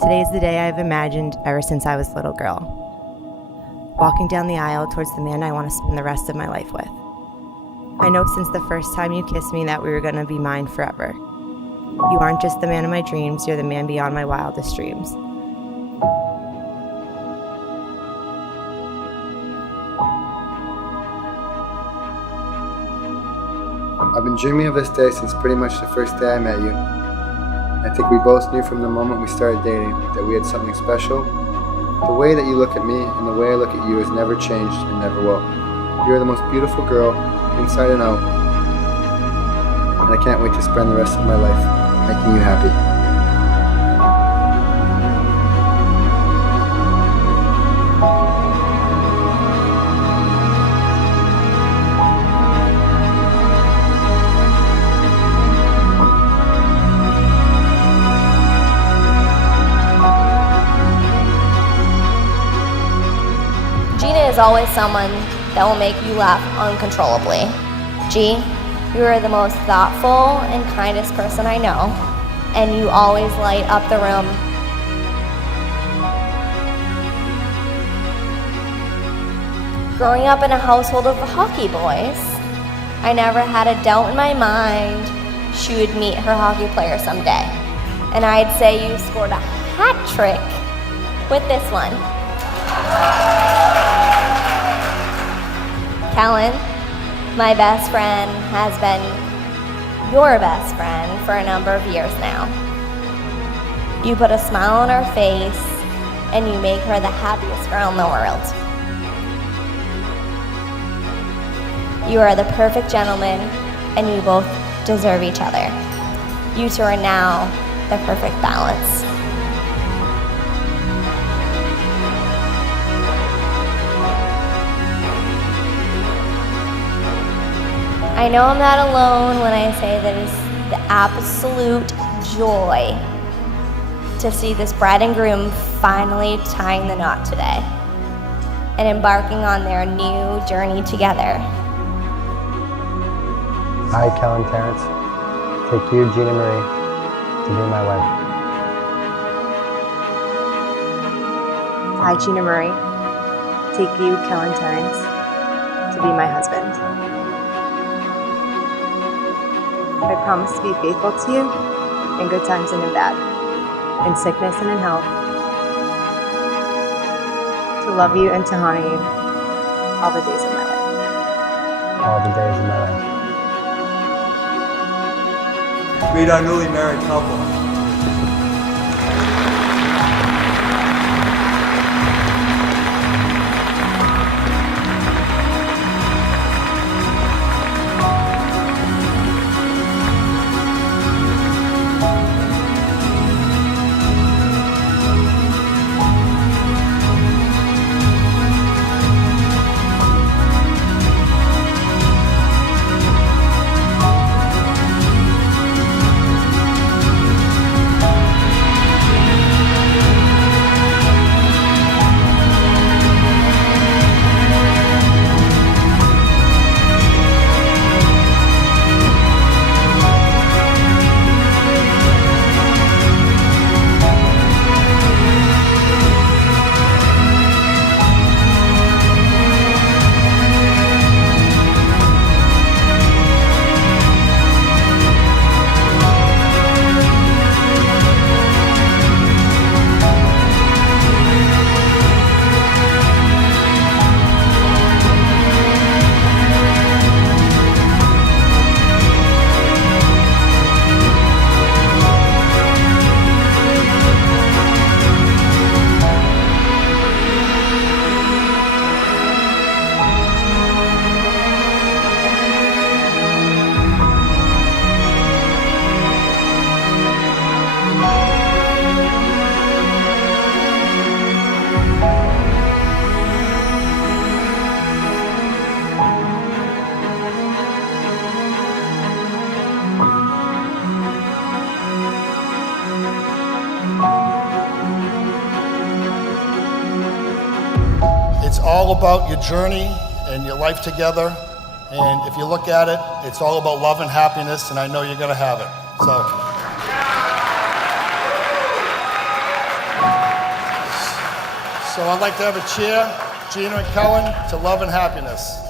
Today's the day I've imagined ever since I was a little girl. Walking down the aisle towards the man I want to spend the rest of my life with. I know since the first time you kissed me that we were going to be mine forever. You aren't just the man of my dreams, you're the man beyond my wildest dreams. I've been dreaming of this day since pretty much the first day I met you. I think we both knew from the moment we started dating that we had something special. The way that you look at me and the way I look at you has never changed and never will. You're the most beautiful girl, inside and out. And I can't wait to spend the rest of my life making you happy. Gina is always someone that will make you laugh uncontrollably. G, you are the most thoughtful and kindest person I know, and you always light up the room. Growing up in a household of hockey boys, I never had a doubt in my mind she would meet her hockey player someday. And I'd say you scored a hat trick with this one. Kellen, my best friend, has been your best friend for a number of years now. You put a smile on her face and you make her the happiest girl in the world. You are the perfect gentleman and you both deserve each other. You two are now the perfect balance. I know I'm not alone when I say that it's the absolute joy to see this bride and groom finally tying the knot today and embarking on their new journey together. I, Kellen Terrence, take you, Gina Marie, to be my wife. I, Gina Marie, take you, Kellen Terrence, to be my husband. I promise to be faithful to you in good times and in bad, in sickness and in health, to love you and to honor you all the days of my life. All the days of my life. Meet our newly married couple. It's all about your journey and your life together. And if you look at it, it's all about love and happiness, and I know you're going to have it. So, So I'd like to have a cheer, Gina and Kellen, to love and happiness.